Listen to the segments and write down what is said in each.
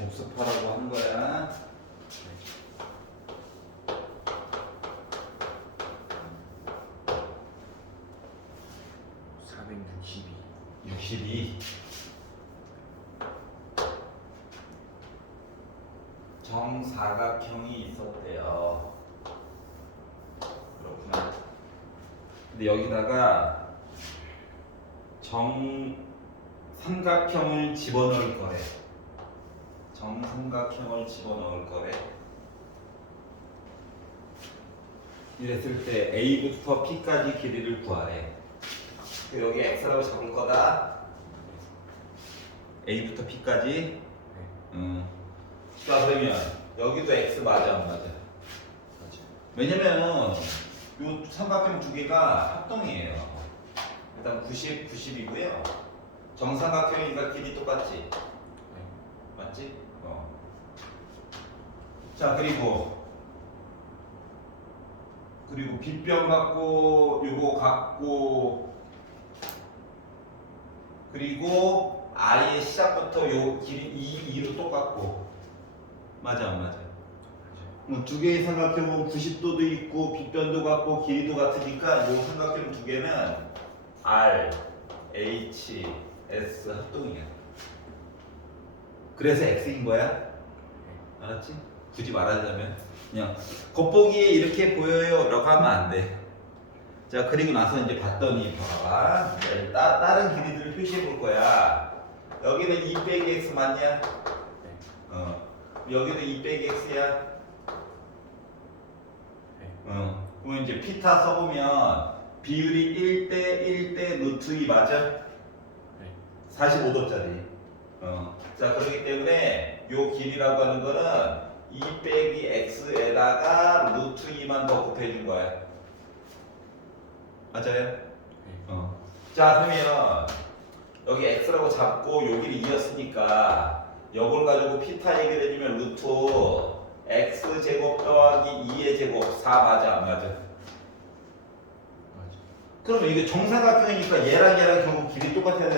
복습하라고 한 거야. 462 62. 정사각형이 있었대요. 그렇구나. 근데 여기다가 정삼각형을 집어넣을 거래. 정삼각형을 집어넣을 거래. 이랬을 때 A부터 P까지 길이를 구하래. 여기 X라고 잡을 거다. A부터 P까지. 네 음. 자 그러면 여기도 X 맞아 안 맞아? 맞아요 왜냐면 요 삼각형 두 개가 합동이에요. 일단 90, 90이고요. 정삼각형이니까 길이 똑같지. 네 맞지? 어. 자 그리고 그리고 빗병 갖고 요거 갖고 그리고 아예 시작부터 요 길이 2, 2로 똑같고 맞아 안 맞아? 맞아요 뭐두 개의 삼각형은 90도도 있고 빗변도 같고 길이도 같으니까 요 삼각형 두 개는 R, H, S 합동이야. 그래서 X인 거야. 알았지? 굳이 말하자면 그냥 겉보기에 이렇게 보여요 라고 하면 안 돼. 자 그리고 나서 이제 봤더니 봐봐 자, 따, 다른 길이들을 표시해 볼 거야. 여기는 2 빼기 X 맞냐? 네 어. 여기도 2 빼기 X야. 네. 어. 그러면 이제 피타 써보면 비율이 1대 1대 루트 2 맞아? 네 45도짜리. 어. 자, 그렇기 때문에 요 길이라고 하는 거는 2 빼기 x에다가 루트 2만 더 곱해준 거야. 맞아요? 네. 어. 자, 그러면 여기 x라고 잡고 요 길이 2였으니까 요걸 가지고 피타 얘기를 해주면 루트 x 제곱 더하기 2의 제곱 4 맞아 안 맞아? 맞아요 그러면 이게 정사각형이니까 얘랑 얘랑 결국 길이 똑같아야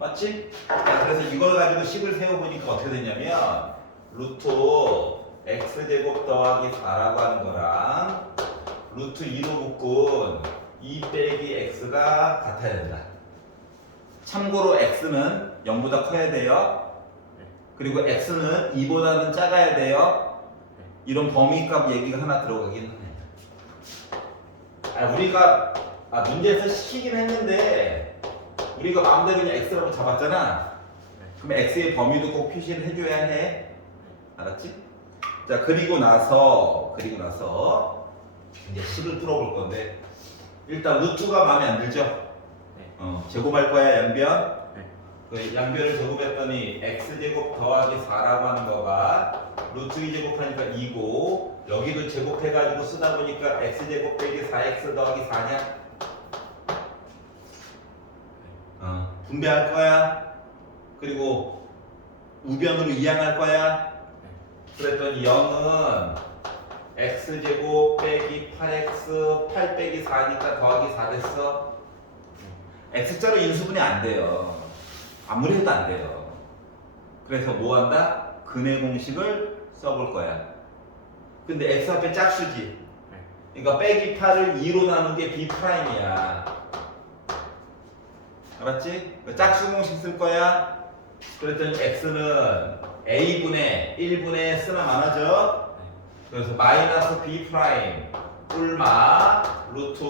맞지? 자, 그래서 이걸 가지고 식을 세워보니까 어떻게 되냐면 루트 x제곱 더하기 4라고 하는 거랑 루트 2로 묶은 2 빼기 x가 같아야 된다. 참고로 x는 0보다 커야 돼요. 네. 그리고 x는 2보다는 작아야 돼요. 이런 범위값 얘기가 하나 들어가긴 하네. 아, 우리가 아, 문제에서 시키긴 했는데 우리가 마음대로 그냥 x라고 잡았잖아. 네. 그럼 x의 범위도 꼭 표시를 해줘야 해. 알았지? 자 그리고 나서 그리고 나서 이제 식을 풀어볼 건데 일단 루트가 마음에 안 들죠? 네. 어, 제곱할 거야 양변. 네. 그 양변을 제곱했더니 x 제곱 더하기 4라고 하는 거가 루트 2 제곱하니까 2고 여기도 제곱해가지고 쓰다 보니까 x 제곱 빼기 4x 더하기 4냐? 어, 분배할 거야. 그리고 우변으로 이항할 거야. 그랬더니 0은 x 제곱 빼기 8x 8 빼기 4니까 더하기 4 됐어. x자로 인수분해 안 돼요. 아무리 해도 안 돼요. 그래서 뭐 한다? 근의 공식을 써볼 거야. 근데 x 앞에 짝수지. 그러니까 빼기 8을 2로 나눈 게 b 프라임이야. 알았지? 그 짝수 공식 쓸 거야. 그랬더니 x는 a분의 1분의 쓰나 많아져. 그래서 마이너스 b 프라임 뿔마 루트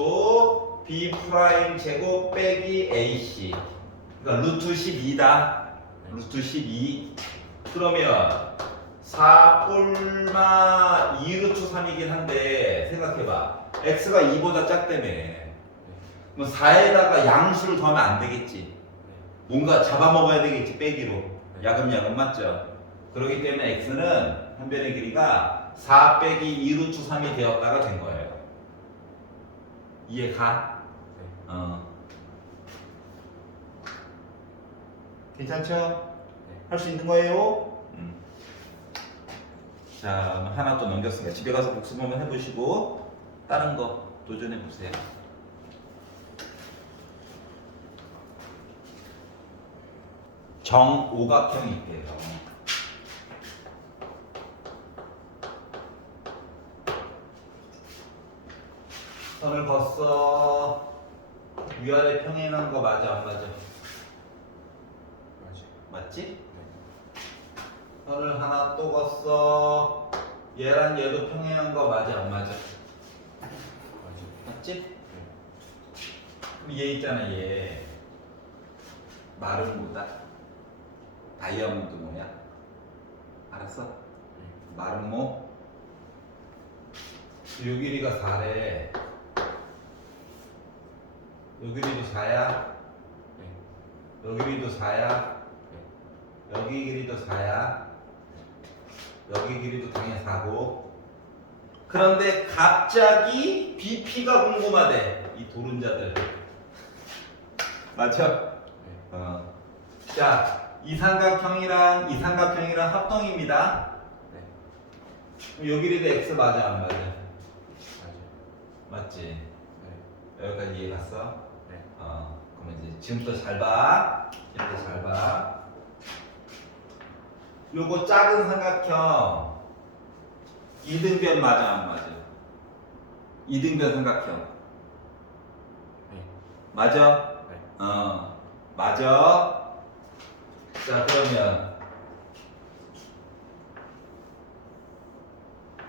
b 프라임 제곱 빼기 ac. 그러니까 루트 12다. 루트 12. 그러면 4 뿔마 2 루트 3이긴 한데 생각해봐. x가 2보다 작다며. 그럼 4에다가 양수를 더하면 안 되겠지. 뭔가 잡아먹어야 되겠지 빼기로. 야금야금 맞죠? 그렇기 때문에 x는 한 변의 길이가 4 빼기 2 루트 3이 되었다가 된 거예요. 이해가? 네. 어. 괜찮죠? 네. 할수 있는 거예요? 음. 자, 하나 또 넘겼으니까 집에 가서 복습 한번 해보시고 다른 거 도전해 보세요. 정오각형이 있대요. 선을 벗어 위아래 평행한 거 맞아 안 맞아? 맞지? 맞지? 선을 하나 또 벗어 얘랑 얘도 평행한 거 맞아 안 맞아? 맞지? 그럼 얘 있잖아 얘 마른 보다 다이아몬드 뭐야? 알았어? 뭐? 요 길이가 4래 요 길이도 4야 네. 요 길이도 4야 네. 여기 길이도 4야 여기 길이도 당연히 4고 그런데 갑자기 BP가 궁금하대 이 도른자들 맞죠? 네. 어. 자, 이 삼각형이랑 이 삼각형이랑 합동입니다. 네. 그럼 요 길이도 x 맞아 안 맞아? 맞아요. 맞지? 네. 여기까지 이해 갔어? 네. 어. 그러면 이제 지금부터 잘 봐. 지금부터 잘 봐. 요거 작은 삼각형 이등변 맞아 안 맞아? 이등변 삼각형 네. 맞아? 네. 어, 맞아. 자, 그러면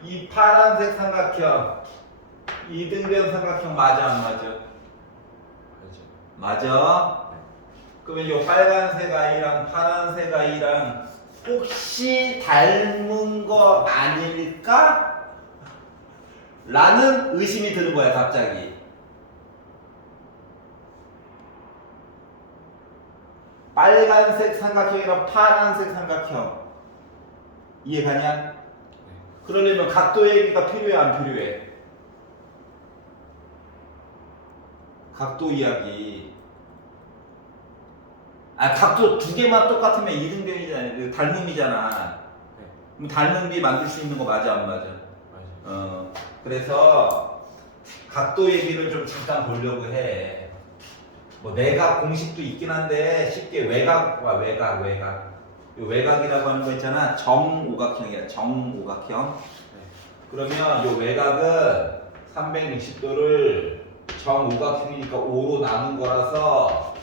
이 파란색 삼각형, 이등변 삼각형 맞아, 안 맞아? 맞아. 네. 그러면 이 빨간색 아이랑 파란색 아이랑 혹시 닮은 거 아닐까? 라는 의심이 드는 거야, 갑자기. 빨간색 삼각형이랑 파란색 삼각형. 이해 가냐? 네. 그러려면 각도 얘기가 필요해, 안 필요해? 각도 이야기. 아, 각도 두 개만 똑같으면 이등변이잖아. 닮음이잖아. 네. 그럼 닮은 비 만들 수 있는 거 맞아, 안 맞아? 맞아요. 어, 그래서 각도 얘기를 좀 잠깐 보려고 해. 뭐 내각 공식도 있긴 한데 쉽게 외각과 외각, 외각. 이 외각이라고 하는 거 있잖아. 정오각형이야. 정오각형. 네. 그러면 이 외각은 360도를 정오각형이니까 5로 나눈 거라서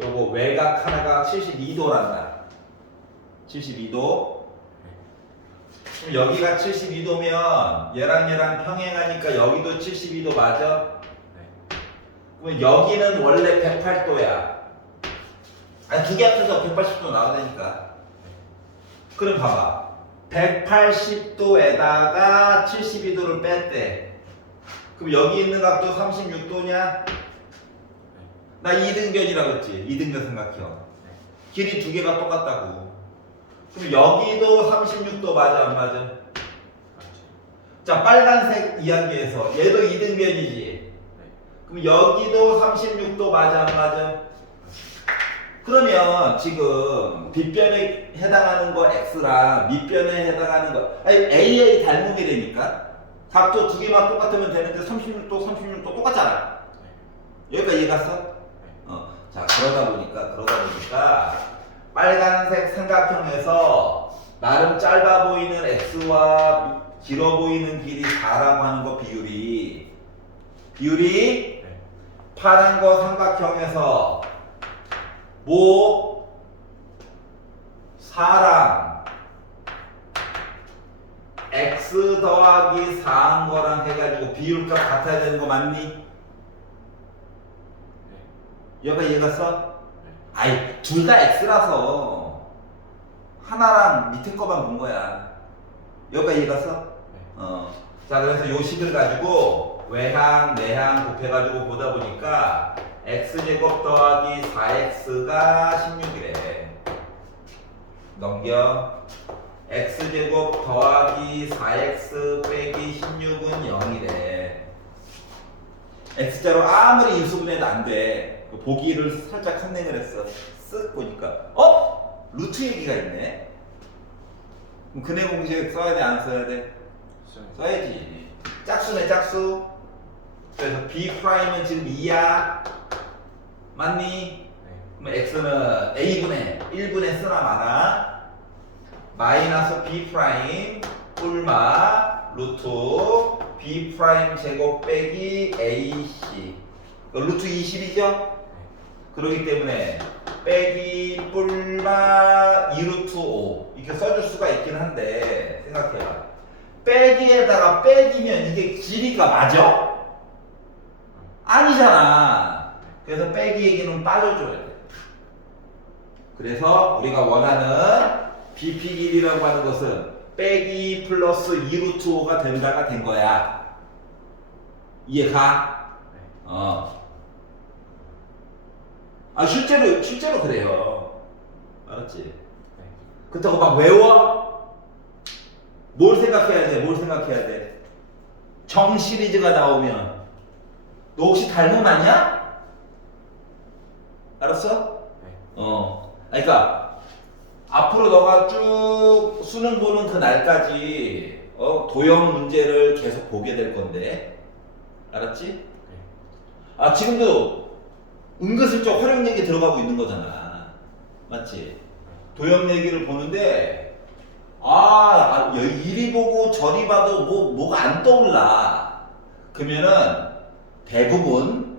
요거 외각 하나가 72도란다. 72도. 그럼 여기가 72도면 얘랑 얘랑 평행하니까 여기도 72도 맞아? 여기는 원래 108도야. 아니 두 개 합쳐서 180도 나오다니까. 그럼 봐봐. 180도에다가 72도를 뺐대. 그럼 여기 있는 각도 36도냐? 나 2등변이라고 했지. 2등변 삼각형. 네. 길이 두 개가 똑같다고. 그럼 여기도 36도 맞아 안 맞아? 자 빨간색 이야기에서 얘도 2등변이지. 네. 그럼 여기도 36도 맞아 안 맞아? 그러면 지금 빗변에 해당하는 거 x랑 밑변에 해당하는 거 아니 AA 닮음이 되니까 각도 두 개만 똑같으면 되는데 36도 36도 똑같잖아. 네. 여기까지 이해 갔어? 어. 자 그러다 보니까 그러다 보니까 빨간색 삼각형에서 나름 짧아 보이는 x와 길어 보이는 길이 4라고 하는 거 비율이 비율이 네. 파란 거 삼각형에서 뭐 4랑 x 더하기 4한 거랑 해가지고 비율값 같아야 되는 거 맞니? 네. 여가 이해 갔어? 네. 아이 둘 다 x라서 하나랑 밑에 거만 본 거야 여가 이해 갔어? 네. 어. 자 그래서 요 식을 가지고 외항 내항 곱해가지고 보다 보니까 x제곱 더하기 4x가 16이래 넘겨 x제곱 더하기 4x 빼기 16은 0이래 x자로 아무리 인수분해도 안 돼 보기를 살짝 컨닝을 했어 쓱 보니까 어? 루트 얘기가 있네 그럼 근해 공식 써야 돼 안 써야 돼? 써야지. 짝수네 짝수. 그래서 B 프라임은 지금 2야. 맞니? 네. 그럼 x는 a분의 1분의 쓰나 마나 마이너스 B 프라임 꿀마 루트 b 프라임 제곱 빼기 ac 그 루트 20이죠? 그렇기 때문에 빼기 뿔마 2루트 5 이렇게 써줄 수가 있긴 한데 생각해봐 빼기에다가 빼기면 이게 길이가 맞아? 아니잖아 그래서 빼기 얘기는 빠져줘야 돼 그래서 우리가 원하는 BP 길이라고 하는 것은 빼기 플러스 2루트 5가 된다가 된 거야 이해가? 네. 어. 아 실제로 실제로 그래요. 알았지? 네. 그렇다고 막 외워? 뭘 생각해야 돼? 뭘 생각해야 돼? 정 시리즈가 나오면 너 혹시 닮음 아니야? 알았어? 네. 어. 아니, 그러니까 앞으로 너가 쭉 수능 보는 그 날까지 어, 도형 문제를 계속 보게 될 건데 알았지? 네. 아 지금도 은근슬쩍 활용 얘기 들어가고 있는 거잖아 맞지? 도형 얘기를 보는데 아, 아 여- 이리 보고 저리 봐도 뭐 뭐가 안 떠올라 그러면은 대부분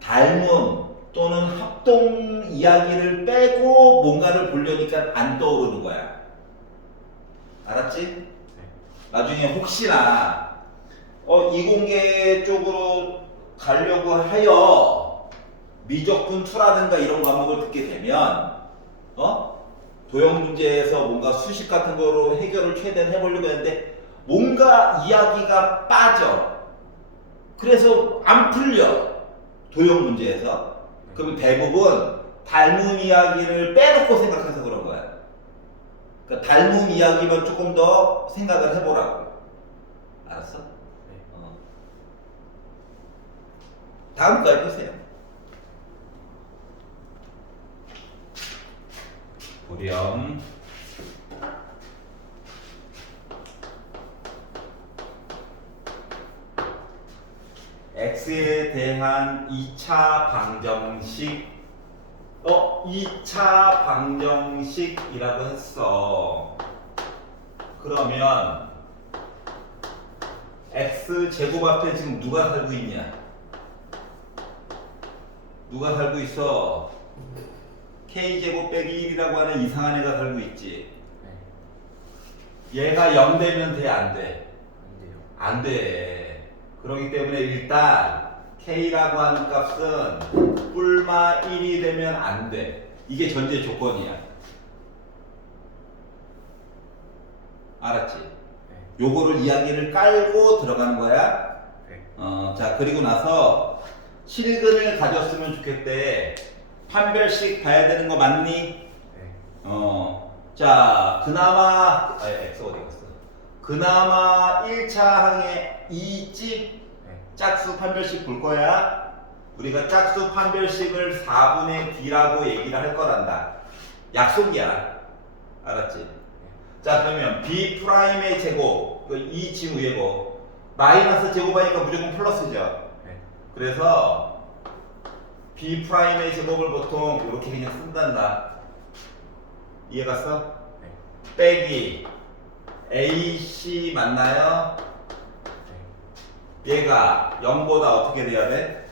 닮음 또는 합동 이야기를 빼고 뭔가를 보려니까 안 떠오르는 거야 알았지? 네. 나중에 혹시나 어, 이공계 쪽으로 가려고 하여 미적분 투라든가 이런 과목을 듣게 되면 어? 도형 문제에서 뭔가 수식 같은 거로 해결을 최대한 해보려고 했는데 뭔가 이야기가 빠져 그래서 안 풀려 도형 문제에서 그러면 대부분 닮은 이야기를 빼놓고 생각해서 그런 거야 그러니까 닮은 이야기만 조금 더 생각을 해보라고 알았어? 네. 어. 다음 거 해 보세요. 보렴. X에 대한 2차 방정식 어? 2차 방정식이라고 했어. 그러면 x 제곱 앞에 지금 누가 살고 있냐? 누가 살고 있어? k 제곱 빼기 1이라고 하는 이상한 애가 살고 있지. 네. 얘가 0 되면 돼, 안 돼? 안 돼요. 안 돼. 그렇기 때문에 일단 k라고 하는 값은 뿔마 1이 되면 안 돼. 이게 전제 조건이야. 알았지? 네. 요거를 이야기를 깔고 들어가는 거야. 네. 어, 자, 그리고 나서 실근을 가졌으면 좋겠대. 판별식 봐야 되는 거 맞니? 네. 어, 자, 그나마, 아, X 어디 갔어? 그나마 1차 항에 2집 네. 짝수 판별식 볼 거야. 우리가 짝수 판별식을 4분의 D라고 얘기를 할 거란다. 약속이야. 알았지? 자, 그러면 B 프라임의 제곱, 그2 지금 위에고, 마이너스 제곱하니까 무조건 플러스죠. 네. 그래서 B 프라임의 제곱을 보통 이렇게 그냥 쓴단다. 이해 갔어? 네. 빼기 AC 맞나요? 네. 얘가 0보다 어떻게 돼야 돼?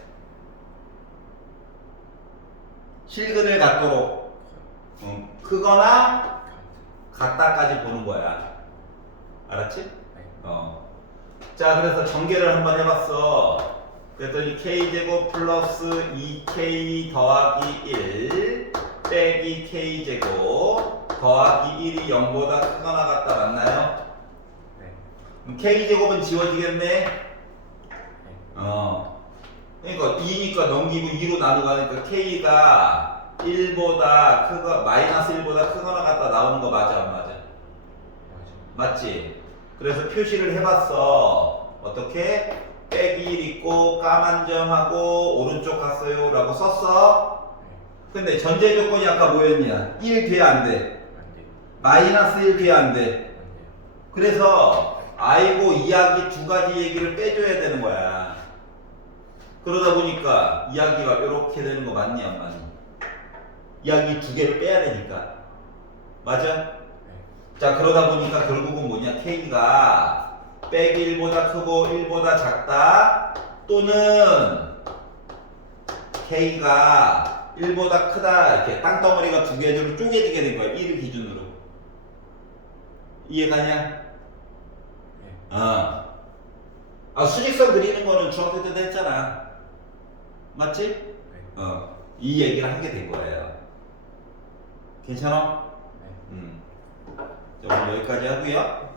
실근을 갖도록 음, 크거나 같다까지 보는 거야. 알았지? 네. 어. 자, 그래서 전개를 한번 해봤어. 그랬더니 k제곱 플러스 2k 더하기 1 빼기 k제곱 더하기 1이 0보다 크거나 같다 맞나요? 네. 그럼 k제곱은 지워지겠네? 네. 어. 그러니까 2니까 넘기고 2로 나누가니까 k가 1보다 크거 마이너스 1보다 크거나 같다 나오는 거 맞아 안 맞아? 맞아요. 맞지? 그래서 표시를 해봤어. 어떻게? 빼기 1 있고 까만 점하고 오른쪽 갔어요 라고 썼어. 네. 근데 전제 조건이 아까 뭐였냐? 1 돼야 안 돼. 마이너스 1 돼야 안 돼. 그래서 아이고 이야기 두 가지 얘기를 빼줘야 되는 거야. 그러다 보니까 이야기가 이렇게 되는 거 맞니 안 맞니? 이야기 두 개를 빼야 되니까. 맞아? 네. 자 그러다 보니까 결국은 뭐냐 K가 빼기 1보다 크고 1보다 작다 또는 K가 1보다 크다 이렇게 땅덩어리가 두 개로 쪼개지게 된 거야 1을 기준으로 이해가냐? 네. 어. 아 수직선 그리는 거는 중학교 때도 했잖아 맞지? 네. 어. 이 얘기를 하게 된 거예요 괜찮아? 네. 음. 자, 오늘 여기까지 하고요